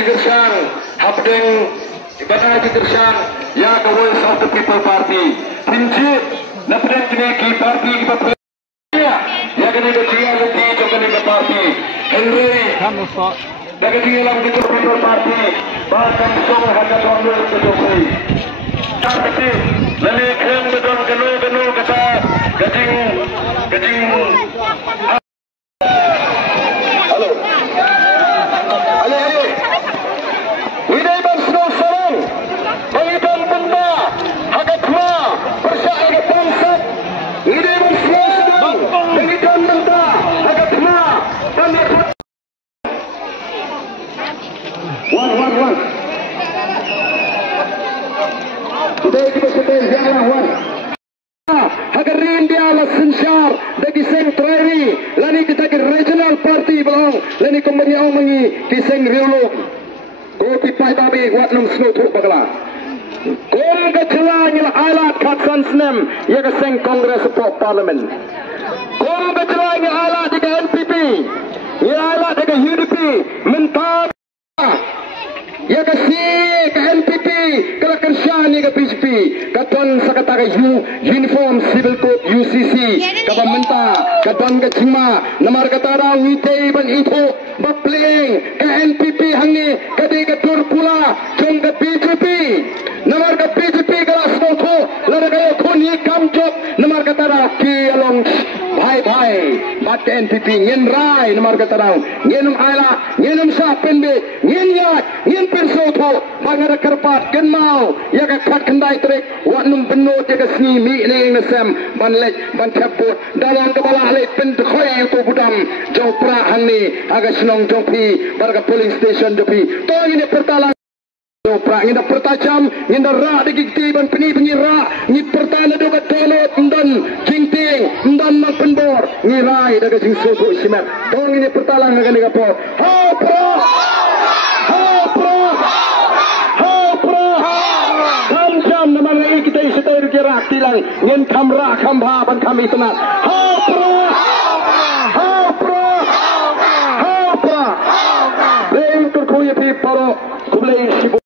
Jigersan, Habdeng, Ibana Jigersan, ya the Voice of the People Party. Prinsip, Napdeng Kineki Party kita ya kena berjaya nanti jokan ke parti. Henry, bagaimana lang kita People Party, bahkan semua harga dolar ke Jokowi. Tapi, lalu kena betul kena kata gajing. Hagarin dia ala sensyar dagi seng trairi lani kita ke regional party belong lani kembali au mengi kiseng riolo ko pipai babi wat num snow tu bagala kom ke celanya alat katsan snem ya ke seng kongres pop parliament kom ke celanya alat di NPP ya alat di UDP mentah ya ke si ke NPP kala kerja ni ke PCP katon sakataga uniform civil code UCC kaba menta katon ke cima namar katara wite ban itu bapling ke NPP hangi kade ke turpula jong ke PCP namar ke PCP kala smoto lada kayo kuni kamjok namar katara ki along bhai bat ke NPP ngin rai namar katara nginum ala nginum sa penbe ngin yak ngin persoto bangada kerpat kenmau ya ka khat kendai trek watnum benot ya ka sni mi ne ngasam ban lek ban tapot dalam kepala le pen khoi to budam jong pra hangni aga snong jong pi barga police station jopi to ini pertalang jong pra nginda pertajam nginda ra de gikti ban peni pengira ni pertala do ka tolot ndan jingting ndan mang penbor ni rai daga jing soto simat to ini pertalang ga ni gapo ha pro kita istilah kira tilang ngin kamera kambha ban kami tenat ha pro leng tur ko ye pi paro kublei